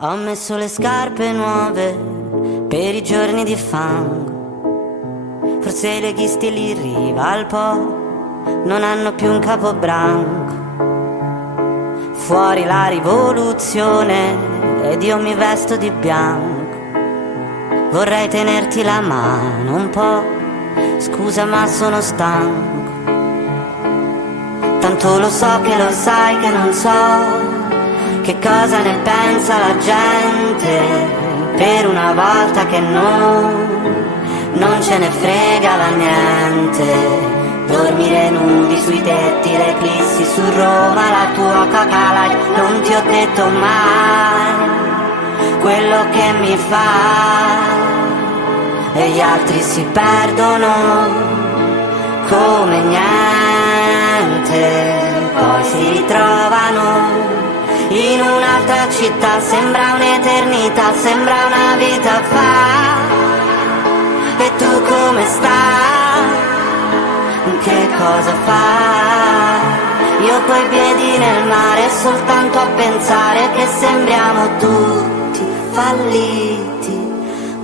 Ho messo le scarpe nuove per i giorni di fango. Forse i leghisti lì in riva al Po non hanno più un capobranco. Fuori la rivoluzione ed io mi vesto di bianco. Vorrei tenerti la mano un po', scusa ma sono stanco. Tanto lo so che lo sai che non so che cosa ne pensa la gente. Per una volta che non ce ne fregava niente. Dormire nudi sui tetti, le eclissi su Roma, la tua Coca Light. Non ti ho detto mai quello che mi fa, e gli altri si perdono come niente, poi si ritrovano in un'altra città. Sembra un'eternità, sembra una vita fa. E tu come stai? Che cosa fai? Io coi piedi nel mare soltanto a pensare che sembriamo tutti falliti,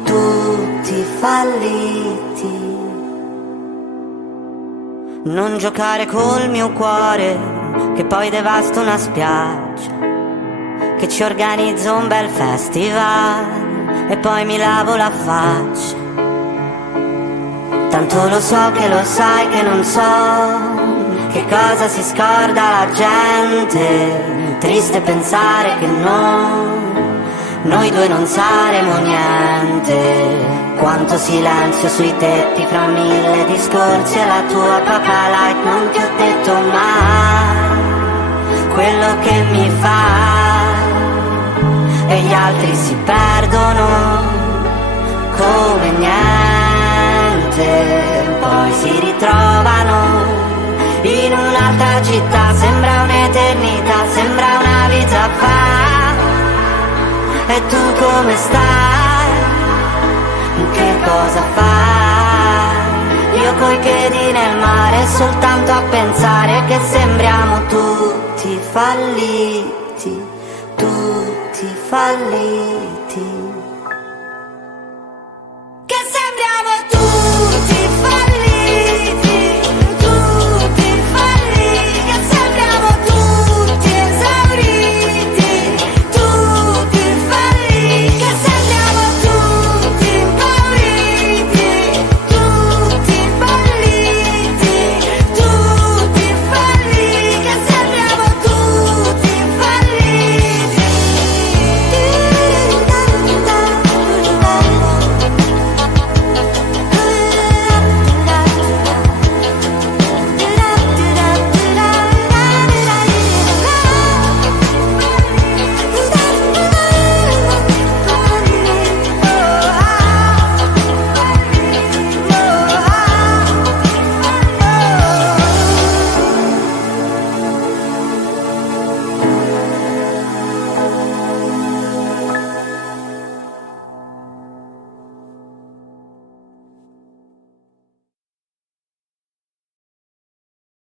tutti falliti. Non giocare col mio cuore che poi devasta una spiaggia, che ci organizzo un bel festival e poi mi lavo la faccia. Tanto lo so che lo sai che non so che cosa si scorda la gente. Triste pensare che noi due non saremo niente. Quanto silenzio sui tetti fra mille discorsi e la tua Coca Light. Non ti ho detto mai quello che mi fa, e gli altri si perdono come niente, poi si ritrovano in un'altra città. Sembra un'eternità, sembra una vita fa. E tu come stai? Che cosa fai? Io coi piedi nel mare soltanto a pensare che sembriamo tutti falliti, tutti falliti.